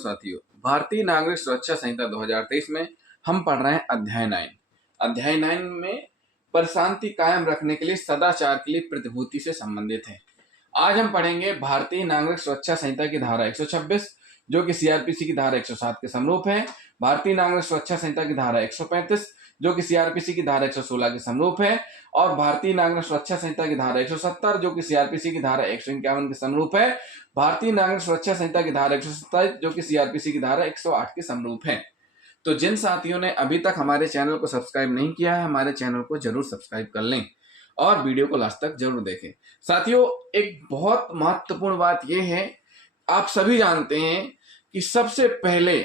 साथियों, भारतीय नागरिक सुरक्षा संहिता 2023 में हम पढ़ रहे हैं अध्याय 9। अध्याय 9 में पर शांति कायम रखने के लिए सदाचार के लिए प्रतिभूति से संबंधित है। आज हम पढ़ेंगे भारतीय नागरिक सुरक्षा संहिता की धारा 126 जो कि सीआरपीसी की धारा 107 के समरूप है, भारतीय नागरिक सुरक्षा संहिता की धारा 135 जो कि सीआरपीसी की धारा 116 के समरूप है, और भारतीय नागरिक सुरक्षा संहिता की धारा 170 जो कि सीआरपीसी की धारा 151 के समरूप है, भारतीय नागरिक सुरक्षा संहिता की धारा 127 जो कि सीआरपीसी की धारा 108 के समरूप है। तो जिन साथियों ने अभी तक हमारे चैनल को सब्सक्राइब नहीं किया है, हमारे चैनल को जरूर सब्सक्राइब कर लें और वीडियो को लास्ट तक जरूर देखें। साथियों, एक बहुत महत्वपूर्ण बात यह है, आप सभी जानते हैं कि सबसे पहले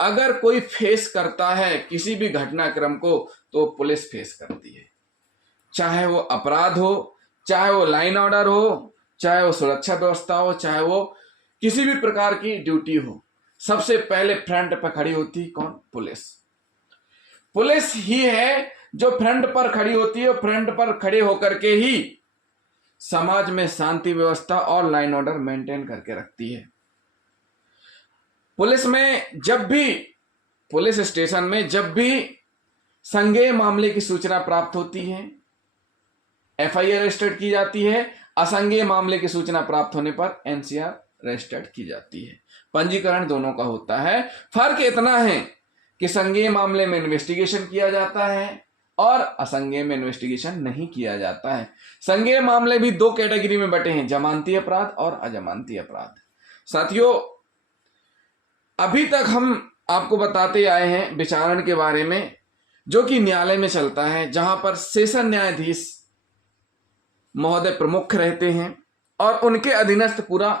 अगर कोई फेस करता है किसी भी घटनाक्रम को तो पुलिस फेस करती है, चाहे वो अपराध हो, चाहे वो लाइन ऑर्डर हो, चाहे वो सुरक्षा व्यवस्था हो, चाहे वो किसी भी प्रकार की ड्यूटी हो। सबसे पहले फ्रंट पर खड़ी होती कौन? पुलिस। पुलिस ही है जो फ्रंट पर खड़ी होती है, फ्रंट पर खड़े होकर के ही समाज में शांति व्यवस्था और लाइन ऑर्डर मेंटेन करके रखती है। पुलिस में जब भी, पुलिस स्टेशन में जब भी संज्ञेय मामले की सूचना प्राप्त होती है, एफआईआर रजिस्टर्ड की जाती है, असंज्ञेय मामले की सूचना प्राप्त होने पर एनसीआर रजिस्टर्ड की जाती है। पंजीकरण दोनों का होता है। फर्क इतना है कि संज्ञेय मामले में इन्वेस्टिगेशन किया जाता है और असंज्ञेय में इन्वेस्टिगेशन नहीं किया जाता है। संज्ञेय मामले भी दो कैटेगरी में बटे हैं, जमानती अपराध और अजमानती अपराध। साथियों, अभी तक हम आपको बताते आए हैं विचारण के बारे में, जो कि न्यायालय में चलता है, जहां पर सेशन न्यायाधीश महोदय प्रमुख रहते हैं और उनके अधीनस्थ पूरा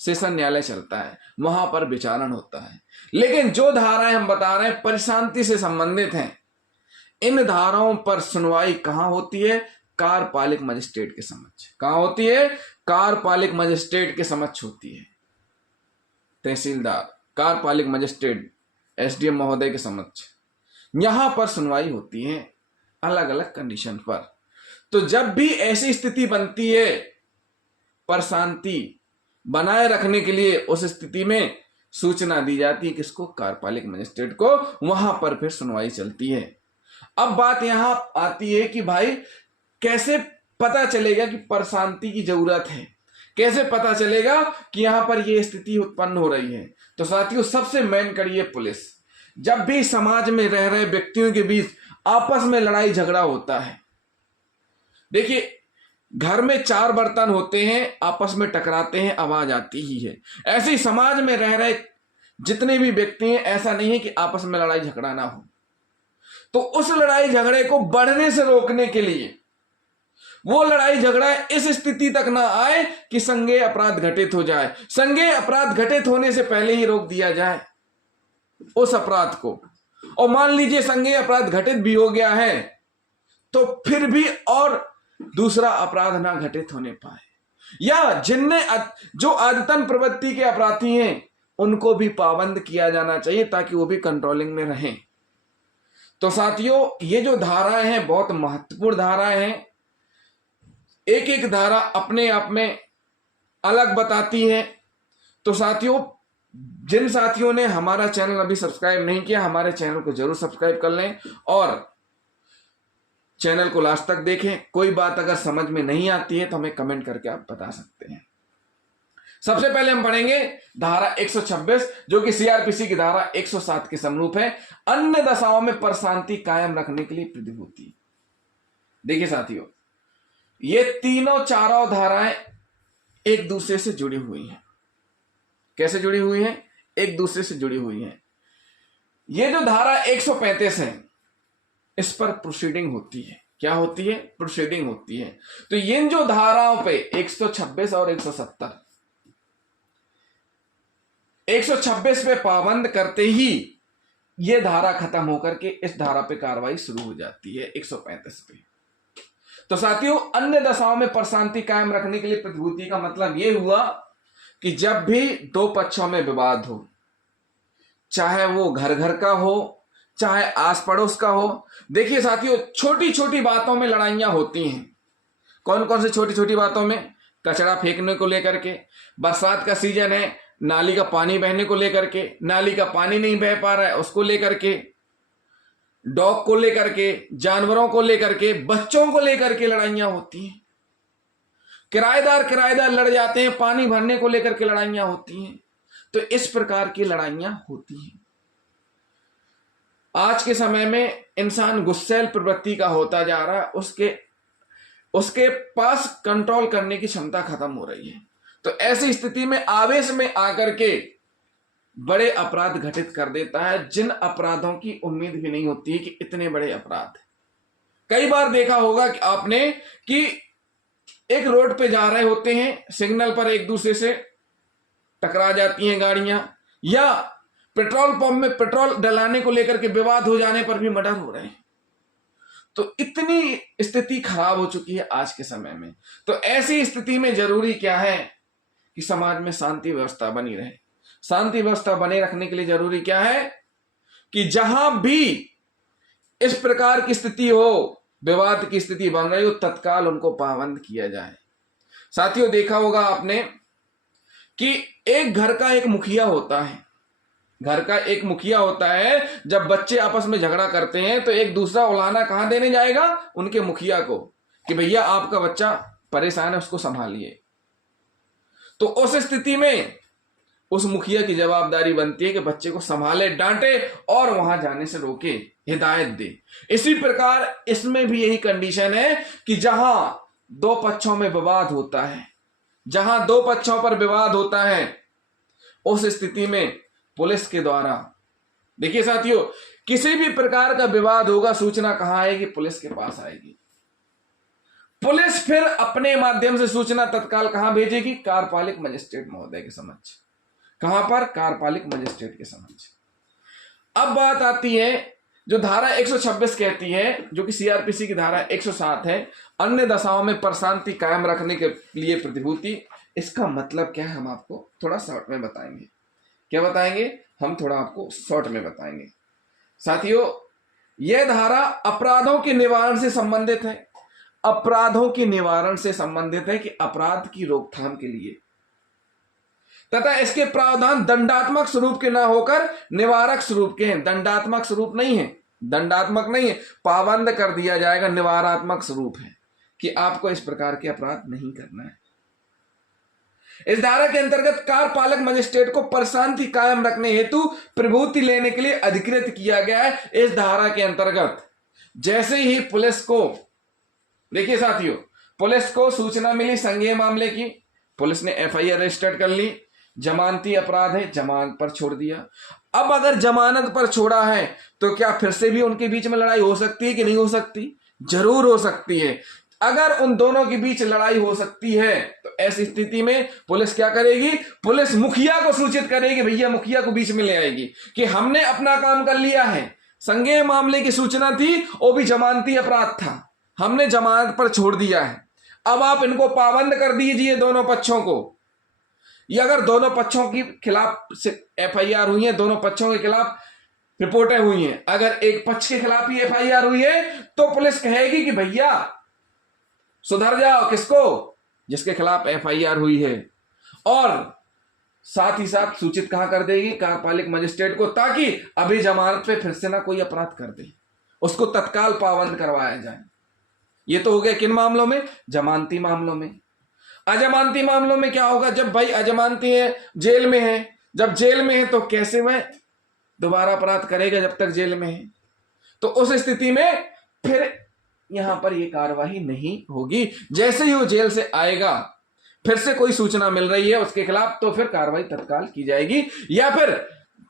सेशन न्यायालय चलता है, वहां पर विचारण होता है। लेकिन जो धाराएं हम बता रहे हैं परिशांति से संबंधित हैं, इन धाराओं पर सुनवाई कहां होती है? कार्यपालिक मजिस्ट्रेट के समक्ष। कहां होती है? कार्यपालिक मजिस्ट्रेट के समक्ष होती है। तहसीलदार, कार्यपालिक मजिस्ट्रेट, एसडीएम महोदय के समक्ष यहां पर सुनवाई होती है अलग अलग कंडीशन पर। तो जब भी ऐसी स्थिति बनती है, पर शांति बनाए रखने के लिए उस स्थिति में सूचना दी जाती है किसको? कार्यपालिक मजिस्ट्रेट को। वहां पर फिर सुनवाई चलती है। अब बात यहां आती है कि भाई कैसे पता चलेगा कि पर शांति की जरूरत है, कैसे पता चलेगा कि यहां पर यह स्थिति उत्पन्न हो रही है? तो साथियों, सबसे मेन कड़ी है पुलिस। जब भी समाज में रह रहे व्यक्तियों के बीच आपस में लड़ाई झगड़ा होता है, देखिए घर में चार बर्तन होते हैं, आपस में टकराते हैं, आवाज आती ही है। ऐसे ही समाज में रह रहे जितने भी व्यक्ति हैं, ऐसा नहीं है कि आपस में लड़ाई झगड़ा ना हो। तो उस लड़ाई झगड़े को बढ़ने से रोकने के लिए, वो लड़ाई झगड़ा इस स्थिति तक ना आए कि संज्ञेय अपराध घटित हो जाए, संज्ञेय अपराध घटित होने से पहले ही रोक दिया जाए उस अपराध को। और मान लीजिए संज्ञेय अपराध घटित भी हो गया है, तो फिर भी और दूसरा अपराध ना घटित होने पाए, या जिनने जो आदतन प्रवृत्ति के अपराधी हैं उनको भी पाबंद किया जाना चाहिए ताकि वो भी कंट्रोलिंग में रहें। तो साथियों, ये जो धाराएं हैं बहुत महत्वपूर्ण धाराएं हैं। एक एक धारा अपने आप में अलग बताती है। तो साथियों, जिन साथियों ने हमारा चैनल अभी सब्सक्राइब नहीं किया, हमारे चैनल को जरूर सब्सक्राइब कर लें और चैनल को लास्ट तक देखें। कोई बात अगर समझ में नहीं आती है तो हमें कमेंट करके आप बता सकते हैं। सबसे पहले हम पढ़ेंगे धारा 126 जो कि सीआरपीसी की धारा 107 के समरूप है, अन्य दशाओं में पर शांति कायम रखने के लिए प्रतिभूति। देखिए साथियों, ये तीनों चारों धाराएं एक दूसरे से जुड़ी हुई हैं। कैसे जुड़ी हुई हैं? एक दूसरे से जुड़ी हुई हैं। ये जो धारा 135 है, इस पर प्रोसीडिंग होती है। क्या होती है? प्रोसीडिंग होती है। तो इन जो धाराओं पे 126 और 170, 126 पे पाबंद करते ही ये धारा खत्म होकर के इस धारा पे कार्रवाई शुरू हो जाती है 135 पे। तो साथियों, अन्य दशाओं में पर शांति कायम रखने के लिए प्रतिभूति का मतलब यह हुआ कि जब भी दो पक्षों में विवाद हो, चाहे वो घर घर का हो, चाहे आस पड़ोस का हो। देखिए साथियों, छोटी छोटी बातों में लड़ाइयां होती हैं। कौन कौन सी छोटी छोटी बातों में? कचरा फेंकने को लेकर के, बरसात का सीजन है, नाली का पानी बहने को लेकर के, नाली का पानी नहीं बह पा रहा है उसको लेकर के, डॉग को लेकर के, जानवरों को लेकर के, बच्चों को लेकर के लड़ाइयां होती हैं। किराएदार लड़ जाते हैं, पानी भरने को लेकर के लड़ाइयां होती हैं। तो इस प्रकार की लड़ाइयां होती हैं। आज के समय में इंसान गुस्सैल प्रवृत्ति का होता जा रहा है, उसके पास कंट्रोल करने की क्षमता खत्म हो रही है। तो ऐसी स्थिति में आवेश में आकर के बड़े अपराध घटित कर देता है, जिन अपराधों की उम्मीद भी नहीं होती है कि इतने बड़े अपराध। कई बार देखा होगा कि आपने कि एक रोड पे जा रहे होते हैं, सिग्नल पर एक दूसरे से टकरा जाती हैं गाड़ियां, या पेट्रोल पंप में पेट्रोल डलाने को लेकर के विवाद हो जाने पर भी मर्डर हो रहे हैं। तो इतनी स्थिति खराब हो चुकी है आज के समय में। तो ऐसी स्थिति में जरूरी क्या है कि समाज में शांति व्यवस्था बनी रहे। शांति व्यवस्था बने रखने के लिए जरूरी क्या है कि जहां भी इस प्रकार की स्थिति हो, विवाद की स्थिति बन रही हो, तत्काल उनको पाबंद किया जाए। साथियों, देखा होगा आपने कि एक घर का एक मुखिया होता है। घर का एक मुखिया होता है। जब बच्चे आपस में झगड़ा करते हैं तो एक दूसरा उलाहना कहां देने जाएगा? उनके मुखिया को, कि भैया आपका बच्चा परेशान है, उसको संभालिए। तो उस स्थिति में उस मुखिया की जवाबदारी बनती है कि बच्चे को संभाले, डांटे और वहां जाने से रोके, हिदायत दे। इसी प्रकार इसमें भी यही कंडीशन है कि जहां दो पक्षों में विवाद होता है, जहां दो पक्षों पर विवाद होता है, उस स्थिति में पुलिस के द्वारा, देखिए साथियों, किसी भी प्रकार का विवाद होगा, सूचना कहां आएगी? पुलिस के पास आएगी। पुलिस फिर अपने माध्यम से सूचना तत्काल कहां भेजेगी? कार्यपालिक मजिस्ट्रेट महोदय के समक्ष। कहां पर? कार्यपालिक मजिस्ट्रेट के समक्ष। अब बात आती है जो धारा 126 कहती है, जो कि सीआरपीसी की धारा 107 है, अन्य दशाओं में प्रशांति कायम रखने के लिए प्रतिभूति। इसका मतलब क्या है हम आपको थोड़ा शॉर्ट में बताएंगे। क्या बताएंगे? हम थोड़ा आपको शॉर्ट में बताएंगे। साथियों, यह धारा अपराधों के निवारण से संबंधित है। अपराधों के निवारण से संबंधित है कि अपराध की रोकथाम के लिए, तथा इसके प्रावधान दंडात्मक स्वरूप के ना होकर निवारक स्वरूप के हैं। दंडात्मक स्वरूप नहीं है, दंडात्मक नहीं है, पाबंद कर दिया जाएगा, निवारात्मक स्वरूप है कि आपको इस प्रकार के अपराध नहीं करना है। इस धारा के अंतर्गत कार्यपालक मजिस्ट्रेट को प्रशांति कायम रखने हेतु प्रभुति लेने के लिए अधिकृत किया गया है। इस धारा के अंतर्गत जैसे ही पुलिस को, देखिए साथियों, पुलिस को सूचना मिली संज्ञेय मामले की, पुलिस ने एफआईआर रजिस्टर्ड कर ली, जमानती अपराध है, जमानत पर छोड़ दिया। अब अगर जमानत पर छोड़ा है तो क्या फिर से भी उनके बीच में लड़ाई हो सकती है कि नहीं हो सकती? जरूर हो सकती है। अगर उन दोनों के बीच लड़ाई हो सकती है तो ऐसी स्थिति में पुलिस क्या करेगी? पुलिस मुखिया को सूचित करेगी, भैया मुखिया को बीच में ले आएगी कि हमने अपना काम कर लिया है, संज्ञेय मामले की सूचना थी, वो भी जमानती अपराध था, हमने जमानत पर छोड़ दिया है, अब आप इनको पाबंद कर दीजिए दोनों पक्षों को। या अगर दोनों पक्षों के खिलाफ एफआईआर हुई है, दोनों पक्षों के खिलाफ रिपोर्टें हुई हैं, अगर एक पक्ष के खिलाफ ही एफआईआर हुई है तो पुलिस कहेगी कि भैया सुधर जाओ। किसको? जिसके खिलाफ एफआईआर हुई है। और साथ ही साथ सूचित कहां कर देगी? कार्यपालिक मजिस्ट्रेट को, ताकि अभी जमानत पे फिर से ना कोई अपराध कर दे, उसको तत्काल पाबंद करवाया जाए। ये तो हो गया किन मामलों में? जमानती मामलों में। अजमानती मामलों में क्या होगा? जब भाई अजमानती है, जेल में है, जब जेल में है तो कैसे वह दोबारा अपराध करेगा जब तक जेल में है? तो उस स्थिति में फिर यहां पर यह कार्यवाही नहीं होगी। जैसे ही वो जेल से आएगा, फिर से कोई सूचना मिल रही है उसके खिलाफ, तो फिर कार्रवाई तत्काल की जाएगी, या फिर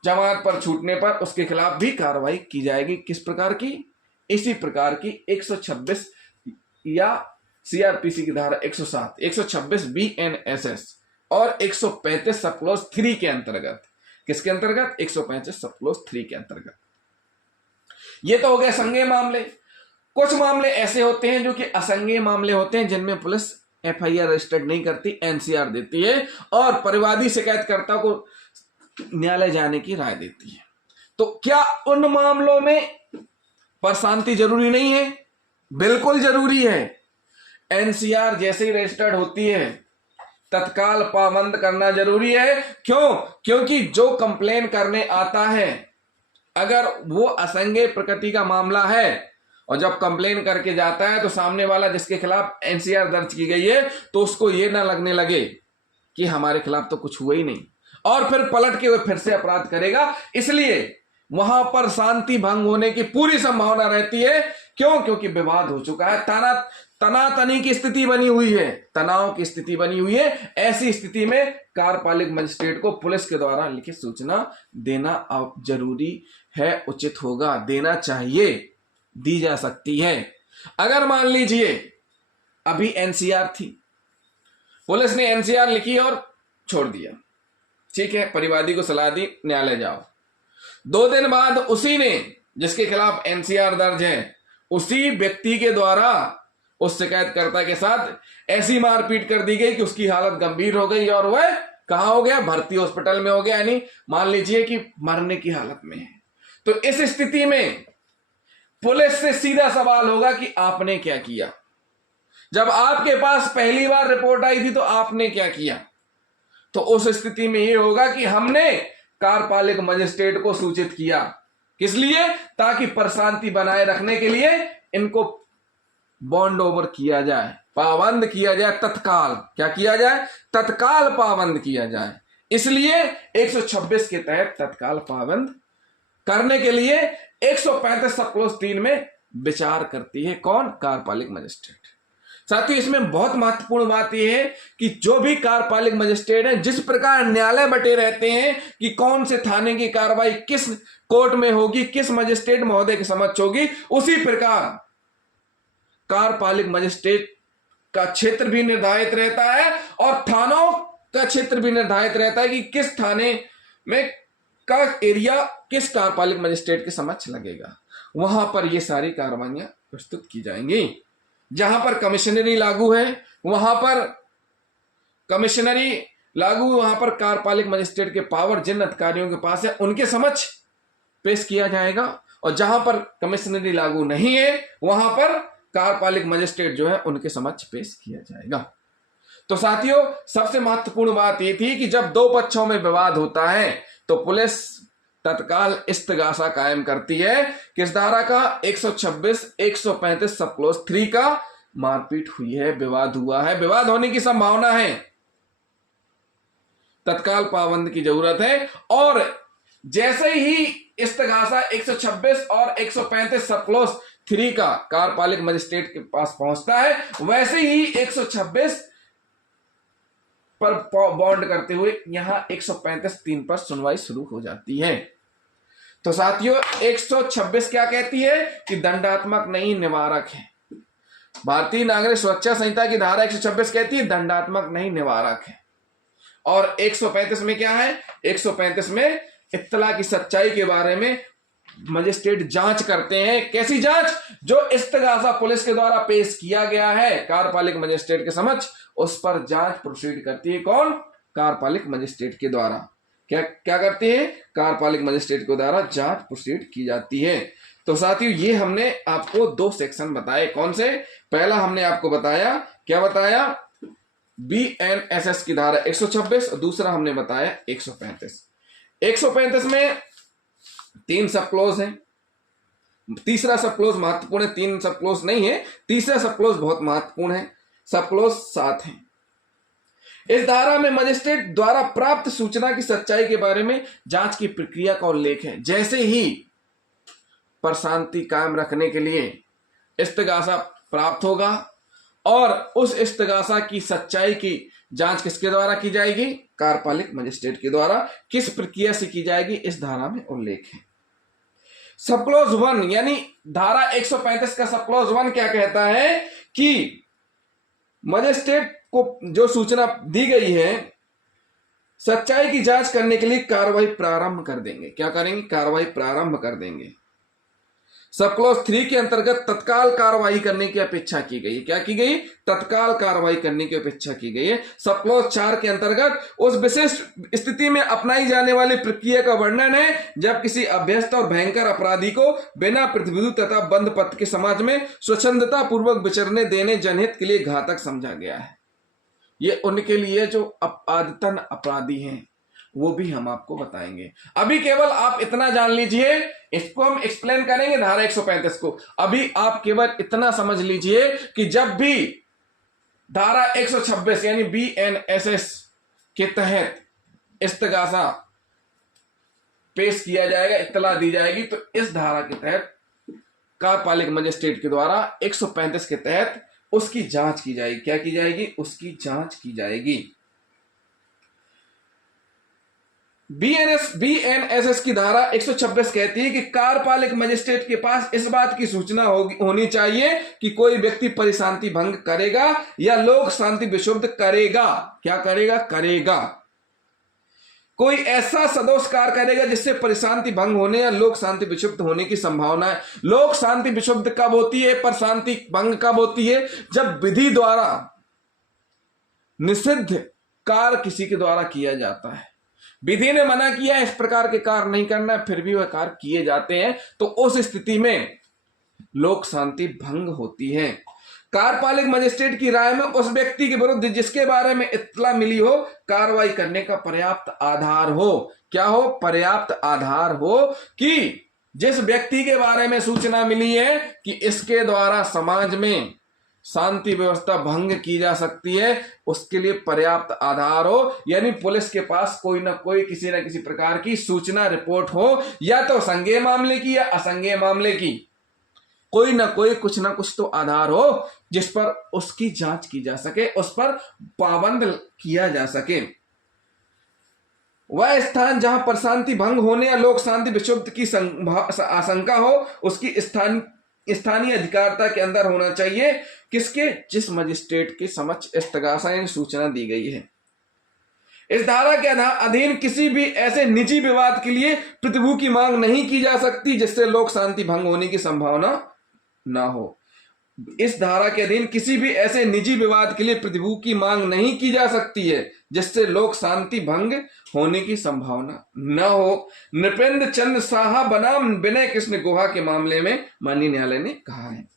जमानत पर छूटने पर उसके खिलाफ भी कार्रवाई की जाएगी। किस प्रकार की? इसी प्रकार की 126 या सीआरपीसी की धारा 107, 126 BNSS और 135 सब क्लॉज 3 के अंतर्गत। किसके अंतर्गत? 135 सब क्लॉज 3 के अंतर्गत। ये तो हो गए संज्ञेय मामले। कुछ मामले ऐसे होते हैं जो कि असंज्ञेय मामले होते हैं, जिनमें पुलिस एफआईआर रजिस्टर्ड नहीं करती, एनसीआर देती है और परिवादी शिकायतकर्ता को न्यायालय जाने की राय देती है। तो क्या उन मामलों में पर शांति जरूरी नहीं है? बिल्कुल जरूरी है। एनसीआर जैसे ही रजिस्टर्ड होती है, तत्काल पाबंद करना जरूरी है। क्यों? क्योंकि जो कंप्लेन करने आता है, अगर वो असंज्ञेय प्रकृति का मामला है और जब कंप्लेन करके जाता है तो सामने वाला जिसके खिलाफ एनसीआर दर्ज की गई है तो उसको ये ना लगने लगे कि हमारे खिलाफ तो कुछ हुआ ही नहीं, और फिर पलट के वो फिर से अपराध करेगा। इसलिए वहां पर शांति भंग होने की पूरी संभावना रहती है। क्यों? क्योंकि विवाद हो चुका है, तनातनी की स्थिति बनी हुई है, तनाव की स्थिति बनी हुई है। ऐसी स्थिति में कार्यपालिक मजिस्ट्रेट को पुलिस के द्वारा लिखित सूचना देना अब जरूरी है, उचित होगा, देना चाहिए, दी जा सकती है। अगर मान लीजिए अभी एनसीआर थी, पुलिस ने एनसीआर लिखी और छोड़ दिया, ठीक है, परिवादी को सलाह दी न्यायालय जाओ। 2 दिन बाद उसी ने जिसके खिलाफ एनसीआर दर्ज है, उसी व्यक्ति के द्वारा उस शिकायतकर्ता के साथ ऐसी मारपीट कर दी गई कि उसकी हालत गंभीर हो गई और वह कहां हो गया? भर्ती हॉस्पिटल में हो गया, यानी मान लीजिए कि मरने की हालत में है। तो इस स्थिति में पुलिस से सीधा सवाल होगा कि आपने क्या किया? जब आपके पास पहली बार रिपोर्ट आई थी तो आपने क्या किया? तो उस स्थिति में यह होगा कि हमने कार्यपालिक मजिस्ट्रेट को सूचित किया। किस लिए? ताकि प्रशांति बनाए रखने के लिए इनको बॉन्ड ओवर किया जाए, पाबंद किया जाए, तत्काल क्या किया जाए? तत्काल पाबंद किया जाए। इसलिए 126 के तहत तत्काल पाबंद करने के लिए 135 सब क्लॉज 3 में विचार करती है कौन? कार्यपालिक मजिस्ट्रेट। साथियों, इसमें बहुत महत्वपूर्ण बात यह है कि जो भी कार्यपालिक मजिस्ट्रेट है, जिस प्रकार न्यायालय बटे रहते हैं कि कौन से थाने की कार्रवाई किस कोर्ट में होगी, किस मजिस्ट्रेट महोदय के समक्ष होगी, उसी प्रकार कार्यपालिक मजिस्ट्रेट का क्षेत्र भी निर्धारित रहता है और थानों का क्षेत्र भी निर्धारित रहता है कि किस थाने में का एरिया किस कार्यपालिक मजिस्ट्रेट के समक्ष लगेगा। वहां पर ये सारी कार्रवाइयां प्रस्तुत की जाएंगी। जहां पर कमिश्नरी लागू है वहां पर कमिश्नरी लागू, वहां पर कार्यपालिक मजिस्ट्रेट के पावर जिन अधिकारियों के पास है उनके समक्ष पेश किया जाएगा, और जहां पर कमिश्नरी लागू नहीं है वहां पर कार्यपालिक मजिस्ट्रेट जो है उनके समक्ष पेश किया जाएगा। तो साथियों, सबसे महत्वपूर्ण बात यह थी कि जब 2 पक्षों में विवाद होता है तो पुलिस तत्काल इस्तगासा कायम करती है। किस धारा का? 126, 135 सब क्लॉज 3 का। मारपीट हुई है, विवाद हुआ है, विवाद होने की संभावना है, तत्काल पाबंद की जरूरत है। और जैसे ही इस्तगासा 126 और 135 सब क्लॉज 3 का कार्यपालिक मजिस्ट्रेट के पास पहुंचता है, वैसे ही 126 पर बॉन्ड करते हुए यहां 135(3) पर सुनवाई शुरू हो जाती है। तो साथियों, 126 क्या कहती है कि दंडात्मक नहीं, निवारक है। भारतीय नागरिक सुरक्षा संहिता की धारा 126 कहती है दंडात्मक नहीं, निवारक है। और 135 में क्या है? 135 में इत्तला की सच्चाई के बारे में मजिस्ट्रेट जांच करते हैं। कैसी जांच? जो इस्तगासा पुलिस के द्वारा पेश किया गया है कार्यपालिक मजिस्ट्रेट के समक्ष, उस पर जांच प्रोसीड करती है कौन? कार्यपालिक मजिस्ट्रेट के द्वारा। क्या करती है? कार्यपालिक मजिस्ट्रेट के द्वारा जांच प्रोसीड की जाती है। तो साथियों, ये हमने आपको 2 सेक्शन बताए। कौन से? पहला हमने आपको बताया, क्या बताया? BNSS की धारा 126, और दूसरा हमने बताया 135। 135 में 3 सब क्लॉज है, तीसरा सब क्लॉज महत्वपूर्ण है, 3 सब क्लॉज नहीं है, तीसरा सब क्लॉज बहुत महत्वपूर्ण है, सब क्लॉज 7 है। इस धारा में मजिस्ट्रेट द्वारा प्राप्त सूचना की सच्चाई के बारे में जांच की प्रक्रिया का उल्लेख है। जैसे ही पर शांति कायम रखने के लिए इस्तगासा प्राप्त होगा और उस इस्तगासा की सच्चाई की जांच किसके द्वारा की जाएगी? कार्यपालिक मजिस्ट्रेट के द्वारा। किस प्रक्रिया से की जाएगी? इस धारा में उल्लेख है। सब क्लॉज 1 यानी धारा 135 का सब क्लॉज 1 क्या कहता है कि मजिस्ट्रेट को जो सूचना दी गई है सच्चाई की जांच करने के लिए कार्रवाई प्रारंभ कर देंगे। क्या करेंगे? कार्रवाई प्रारंभ कर देंगे। सब क्लॉज 3 के अंतर्गत तत्काल कार्रवाई करने की अपेक्षा की गई है। क्या की गई? तत्काल कार्रवाई करने की अपेक्षा की गई है। सब क्लॉज 4 के अंतर्गत उस विशिष्ट स्थिति में अपनाई जाने वाली प्रक्रिया का वर्णन है जब किसी अभ्यस्त और भयंकर अपराधी को बिना प्रतिविधि तथा बंद पत्र के समाज में स्वच्छंदता पूर्वक विचरने देने जनहित के लिए घातक समझा गया है। ये उनके लिए जो आदतन अपराधी हैं, वो भी हम आपको बताएंगे। अभी केवल आप इतना जान लीजिए, इसको हम एक्सप्लेन करेंगे धारा 135 को। अभी आप केवल इतना समझ लीजिए कि जब भी धारा 126 यानी BNSS के तहत इस्तगासा पेश किया जाएगा, इत्तला दी जाएगी, तो इस धारा के तहत कार्यपालिक मजिस्ट्रेट के द्वारा 135 के तहत उसकी जांच की जाएगी। क्या की जाएगी? उसकी जांच की जाएगी। BNSS की धारा 126 कहती है कि कार्यपालिक मजिस्ट्रेट के पास इस बात की सूचना होनी चाहिए कि कोई व्यक्ति परिशांति भंग करेगा या लोक शांति विक्षुब्ध करेगा। क्या करेगा? करेगा। कोई ऐसा सदोष कार्य करेगा जिससे परिशांति भंग होने या लोक शांति विक्षुब्ध होने की संभावना है। लोक शांति विक्षुब्ध कब होती है, पर शांति भंग कब होती है? जब विधि द्वारा निषिद्ध कार्य किसी के द्वारा किया जाता है। विधि ने मना किया इस प्रकार के कार्य नहीं करना है, फिर भी वह कार्य किए जाते हैं, तो उस स्थिति में लोक शांति भंग होती है। कार्यपालिक मजिस्ट्रेट की राय में उस व्यक्ति के विरुद्ध जिसके बारे में इत्तला मिली हो, कार्रवाई करने का पर्याप्त आधार हो। क्या हो? पर्याप्त आधार हो कि जिस व्यक्ति के बारे में सूचना मिली है कि इसके द्वारा समाज में शांति व्यवस्था भंग की जा सकती है, उसके लिए पर्याप्त आधार हो। यानी पुलिस के पास कोई ना कोई किसी न किसी प्रकार की सूचना रिपोर्ट हो, या तो संज्ञेय मामले की या असंज्ञेय मामले की, कोई ना कोई कुछ ना कुछ तो आधार हो जिस पर उसकी जांच की जा सके, उस पर पाबंद किया जा सके। वह स्थान जहां पर शांति भंग होने या लोक शांति विक्षुब्ध की आशंका हो, उसकी स्थानीय अधिकारिता के अंदर होना चाहिए। किसके? जिस मजिस्ट्रेट के समक्ष इस्तगासा यानी सूचना दी गई है। इस धारा के अधीन किसी भी ऐसे निजी विवाद के लिए प्रतिभू की मांग नहीं की जा सकती जिससे लोक शांति भंग होने की संभावना ना हो। इस धारा के अधीन किसी भी ऐसे निजी विवाद के लिए प्रतिभू की मांग नहीं की जा सकती है जिससे लोक शांति भंग होने की संभावना न हो। नृपेंद्र चंद्र साहा बनाम विनय कृष्ण गुहा के मामले में माननीय न्यायालय ने कहा है,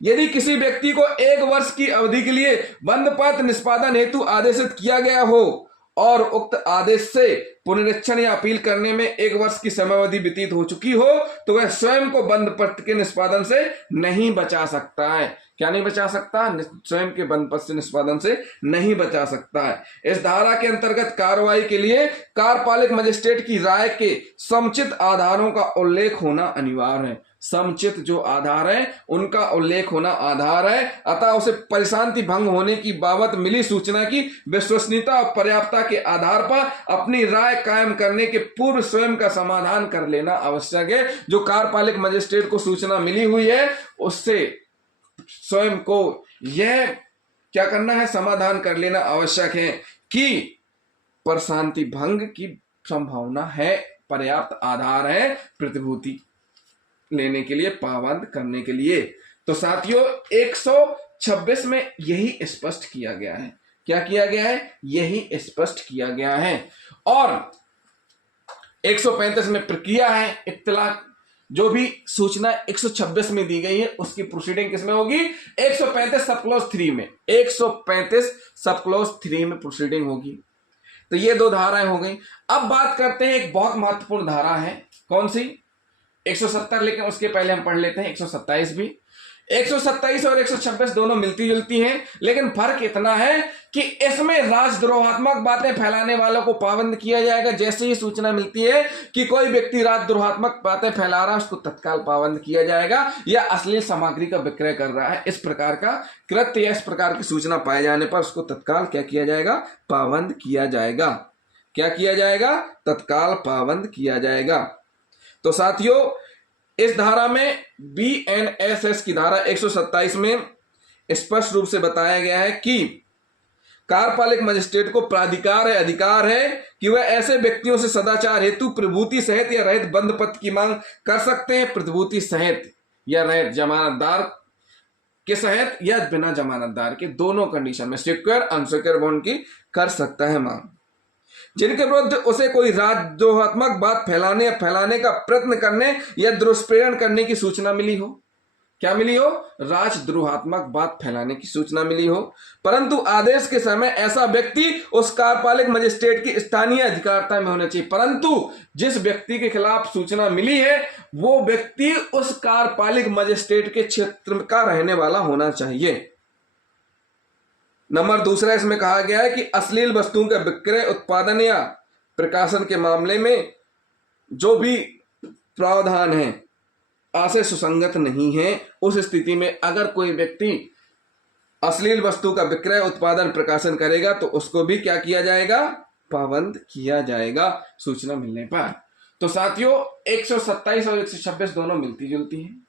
यदि किसी व्यक्ति को 1 वर्ष की अवधि के लिए बंधपत्र निष्पादन हेतु आदेशित किया गया हो और उक्त आदेश से पुनरीक्षण या अपील करने में 1 वर्ष की समयावधि व्यतीत हो चुकी हो, तो वह स्वयं को बंधपत्र के निष्पादन से नहीं बचा सकता है। क्या नहीं बचा सकता? स्वयं के बंधपत्र से निष्पादन से नहीं बचा सकता है। इस धारा के अंतर्गत कार्रवाई के लिए कार्यपालिक मजिस्ट्रेट की राय के समुचित आधारों का उल्लेख होना अनिवार्य है। समुचित जो आधार है उनका उल्लेख होना आधार है। अतः उसे परिशांति भंग होने की बाबत मिली सूचना की विश्वसनीयता और पर्याप्तता के आधार पर अपनी राय कायम करने के पूर्व स्वयं का समाधान कर लेना आवश्यक है। जो कार्यपालिक मजिस्ट्रेट को सूचना मिली हुई है उससे स्वयं को यह क्या करना है? समाधान कर लेना आवश्यक है कि परिशांति भंग की संभावना है, पर्याप्त आधार है प्रतिभूति लेने के लिए, पाबंद करने के लिए। तो साथियों 126 में यही स्पष्ट किया गया है। क्या किया गया है? यही स्पष्ट किया गया है। और 135 में प्रक्रिया है, इत्तला जो भी सूचना 126 में दी गई है उसकी प्रोसीडिंग किसमें होगी? 135 सब क्लॉज 3 में। 135 सब क्लॉज 3 में प्रोसीडिंग होगी। तो ये 2 धाराएं हो गई। अब बात करते हैं एक बहुत महत्वपूर्ण धारा है, कौन सी? 170, लेकिन उसके पहले हम पढ़ लेते हैं 127 भी। 127 और 126 दोनों मिलती जुलती हैं, लेकिन फर्क इतना है कि इसमें राजद्रोहात्मक बातें फैलाने वालों को पाबंद किया जाएगा। जैसे ही सूचना मिलती है कि कोई व्यक्ति राजद्रोहात्मक बातें फैला रहा है, उसको तत्काल पाबंद किया जाएगा, या अश्लील सामग्री का विक्रय कर रहा है, इस प्रकार का कृत्य या इस प्रकार की सूचना पाए जाने पर उसको तत्काल क्या किया जाएगा? पाबंद किया जाएगा। क्या किया जाएगा? तत्काल पाबंद किया जाएगा। तो साथियों इस धारा में BNSS की धारा 127 में स्पष्ट रूप से बताया गया है कि कार्यपालिक मजिस्ट्रेट को प्राधिकार है, अधिकार है कि वह ऐसे व्यक्तियों से सदाचार हेतु प्रतिभूति सहित या रहित बंधपत्र की मांग कर सकते हैं। प्रतिभूति सहित या रहित, जमानतदार के सहित या बिना जमानतदार के, दोनों कंडीशन में सिक्योर अनसिक्योर बॉन्ड की कर सकता है मांग, जिनके विरुद्ध उसे कोई राजद्रोहात्मक बात फैलाने का प्रयत्न करने या दुष्प्रेरण करने की सूचना मिली हो। क्या मिली हो? राजद्रोहात्मक बात फैलाने की सूचना मिली हो। परंतु आदेश के समय ऐसा व्यक्ति उस कार्यपालिक मजिस्ट्रेट की स्थानीय अधिकारिता में होना चाहिए। परंतु जिस व्यक्ति के खिलाफ सूचना मिली है वो व्यक्ति उस कार्यपालिक मजिस्ट्रेट के क्षेत्र का रहने वाला होना चाहिए। नंबर दूसरा इसमें कहा गया है कि अश्लील वस्तुओं का विक्रय, उत्पादन या प्रकाशन के मामले में जो भी प्रावधान है आशय सुसंगत नहीं है। उस स्थिति में अगर कोई व्यक्ति अश्लील वस्तु का विक्रय, उत्पादन, प्रकाशन करेगा तो उसको भी क्या किया जाएगा? पाबंद किया जाएगा सूचना मिलने पर। तो साथियों 127 और 126 दोनों मिलती जुलती हैं।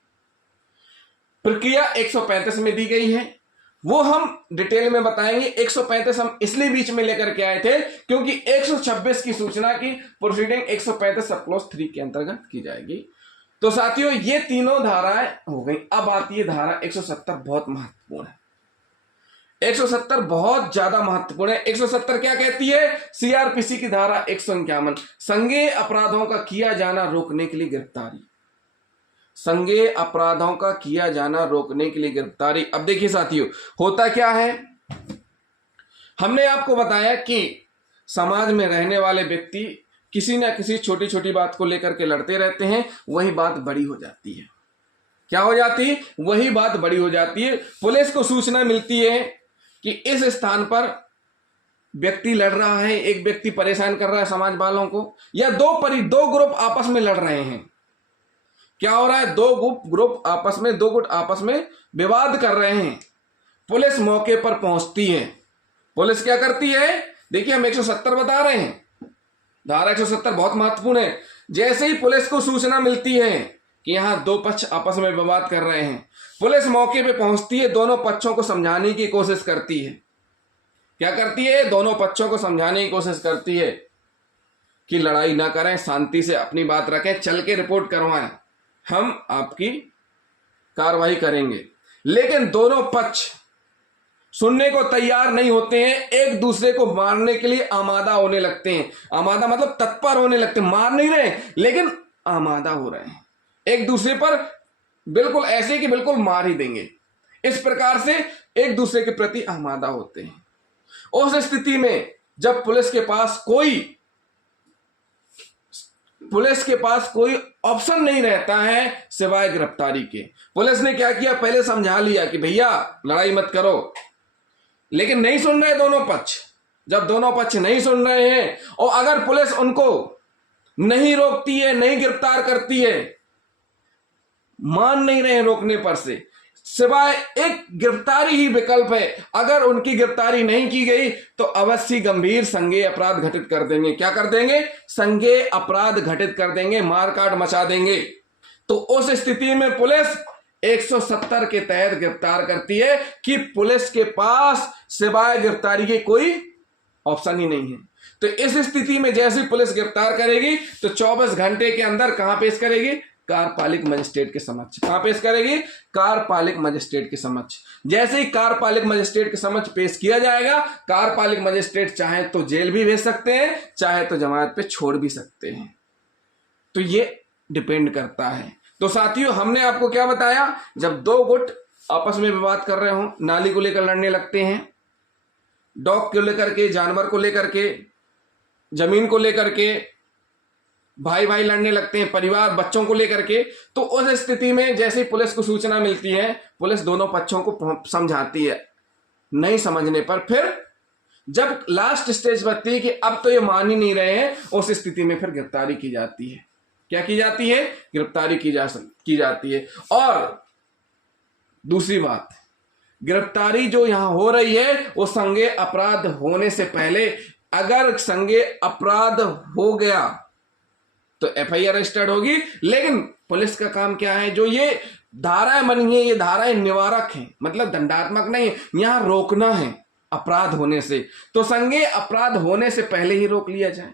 प्रक्रिया 135 में दी गई है, वो हम डिटेल में बताएंगे। 135 हम इसलिए बीच में लेकर के आए थे क्योंकि 126 की सूचना की प्रोसीडिंग 135 सब क्लॉज 3 के अंतर्गत की जाएगी। तो साथियों ये तीनों धाराएं हो गई। अब आती है धारा 170, बहुत महत्वपूर्ण है। 170 बहुत ज्यादा महत्वपूर्ण है। 170 क्या कहती है? सीआरपीसी की धारा 151, संज्ञेय अपराधों का किया जाना रोकने के लिए गिरफ्तारी। संज्ञेय अपराधों का किया जाना रोकने के लिए गिरफ्तारी। अब देखिए साथियों होता क्या है, हमने आपको बताया कि समाज में रहने वाले व्यक्ति किसी ना किसी छोटी छोटी बात को लेकर के लड़ते रहते हैं, वही बात बड़ी हो जाती है। क्या हो जाती है? वही बात बड़ी हो जाती है। पुलिस को सूचना मिलती है कि इस स्थान पर व्यक्ति लड़ रहा है, एक व्यक्ति परेशान कर रहा है समाज वालों को, या दो ग्रुप आपस में लड़ रहे हैं। क्या हो रहा है? दो ग्रुप आपस में, दो गुट आपस में विवाद कर रहे हैं। पुलिस मौके पर पहुंचती है। पुलिस क्या करती है? देखिए हम 170 बता रहे हैं, धारा 170 बहुत महत्वपूर्ण है। जैसे ही पुलिस को सूचना मिलती है कि यहां दो पक्ष आपस में विवाद कर रहे हैं, पुलिस मौके पे पहुंचती है, दोनों पक्षों को समझाने की कोशिश करती है। क्या करती है? दोनों पक्षों को समझाने की कोशिश करती है कि लड़ाई ना करें, शांति से अपनी बात रखें, चल के रिपोर्ट करवाएं, हम आपकी कार्रवाई करेंगे। लेकिन दोनों पक्ष सुनने को तैयार नहीं होते हैं, एक दूसरे को मारने के लिए आमादा होने लगते हैं। आमादा मतलब तत्पर होने लगते हैं, मार नहीं रहे लेकिन आमादा हो रहे हैं एक दूसरे पर, बिल्कुल ऐसे कि बिल्कुल मार ही देंगे। इस प्रकार से एक दूसरे के प्रति आमादा होते हैं। उस स्थिति में जब पुलिस के पास कोई ऑप्शन नहीं रहता है सिवाय गिरफ्तारी के, पुलिस ने क्या किया? पहले समझा लिया कि भैया लड़ाई मत करो, लेकिन नहीं सुन रहे दोनों पक्ष। जब दोनों पक्ष नहीं सुन रहे हैं और अगर पुलिस उनको नहीं रोकती है, नहीं गिरफ्तार करती है, मान नहीं रहे रोकने पर से, सिवाय एक गिरफ्तारी ही विकल्प है। अगर उनकी गिरफ्तारी नहीं की गई तो अवश्य गंभीर संज्ञेय अपराध घटित कर देंगे। क्या कर देंगे? संज्ञेय अपराध घटित कर देंगे, मारकाट मचा देंगे। तो उस स्थिति में पुलिस 170 के तहत गिरफ्तार करती है कि पुलिस के पास सिवाय गिरफ्तारी के कोई ऑप्शन ही नहीं है। तो इस स्थिति में जैसे पुलिस गिरफ्तार करेगी तो 24 घंटे के अंदर कहां पेश करेगी? कार्यपालिक मजिस्ट्रेट के समक्ष। कहां पेश करेगी? कार्यपालिक मजिस्ट्रेट के समक्ष। जैसे ही कार्यपालिक मजिस्ट्रेट के समक्ष पेश किया जाएगा, कार्यपालिक मजिस्ट्रेट चाहे तो जेल भी भेज सकते हैं, चाहे तो जमानत पे छोड़ भी सकते हैं। तो ये डिपेंड करता है। तो साथियों हमने आपको क्या बताया? जब दो गुट आपस में विवाद कर रहे हो, नाली को लेकर लड़ने लगते हैं, डॉग को लेकर के, जानवर को लेकर के, जमीन को लेकर के, भाई भाई लड़ने लगते हैं, परिवार बच्चों को लेकर के, तो उस स्थिति में जैसे पुलिस को सूचना मिलती है, पुलिस दोनों पक्षों को समझाती है। नहीं समझने पर फिर जब लास्ट स्टेज बनती है कि अब तो ये मान ही नहीं रहे हैं, उस स्थिति में फिर गिरफ्तारी की जाती है। क्या की जाती है? गिरफ्तारी की जाती है। और दूसरी बात, गिरफ्तारी जो यहां हो रही है वो संज्ञेय अपराध होने से पहले, अगर संज्ञेय अपराध हो गया तो एफआईआर रजिस्टर्ड होगी। लेकिन पुलिस का काम क्या है? जो ये धाराएं बनी है, ये धाराएं निवारक हैं, मतलब दंडात्मक नहीं है, यहां रोकना है अपराध होने से। तो संज्ञेय अपराध होने से पहले ही रोक लिया जाए।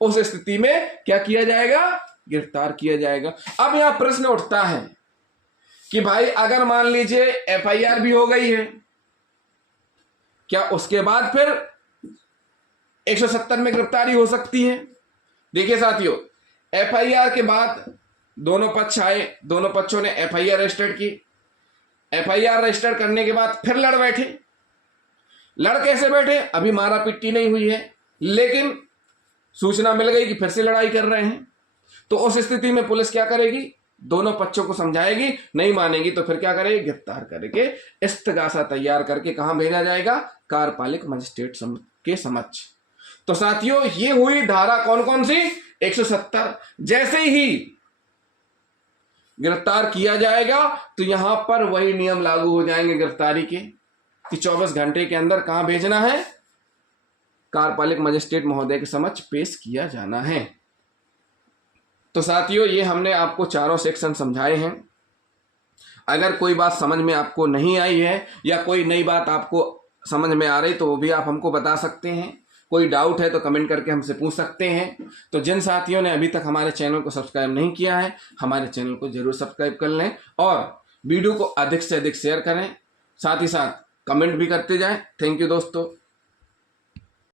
उस स्थिति में क्या किया जाएगा? गिरफ्तार किया जाएगा। अब यहां प्रश्न उठता है कि भाई अगर मान लीजिए एफआईआर भी हो गई है, क्या उसके बाद फिर 170 में गिरफ्तारी हो सकती है? देखिए साथियों, एफआईआर के बाद दोनों पक्ष आए, दोनों पक्षों ने एफआईआर रजिस्टर्ड की। एफआईआर रजिस्टर करने के बाद फिर लड़ बैठे। लड़ कैसे बैठे? अभी मारा पिट्टी नहीं हुई है, लेकिन सूचना मिल गई कि फिर से लड़ाई कर रहे हैं। तो उस स्थिति में पुलिस क्या करेगी? दोनों पक्षों को समझाएगी, नहीं मानेगी तो फिर क्या करेगी? गिरफ्तार करके इस्तगासा तैयार करके कहां भेजा जाएगा? कार्यपालिक मजिस्ट्रेट के समक्ष। तो साथियों, ये हुई धारा कौन कौन सी? 170। जैसे ही गिरफ्तार किया जाएगा तो यहां पर वही नियम लागू हो जाएंगे गिरफ्तारी के, कि 24 घंटे के अंदर कहां भेजना है? कार्यपालिक मजिस्ट्रेट महोदय के समक्ष पेश किया जाना है। तो साथियों, ये हमने आपको चारों सेक्शन समझाए हैं। अगर कोई बात समझ में आपको नहीं आई है या कोई नई बात आपको समझ में आ रही तो वो भी आप हमको बता सकते हैं। कोई डाउट है तो कमेंट करके हमसे पूछ सकते हैं। तो जिन साथियों ने अभी तक हमारे चैनल को सब्सक्राइब नहीं किया है, हमारे चैनल को जरूर सब्सक्राइब कर लें और वीडियो को अधिक से अधिक शेयर करें, साथ ही साथ कमेंट भी करते जाएं। थैंक यू दोस्तों।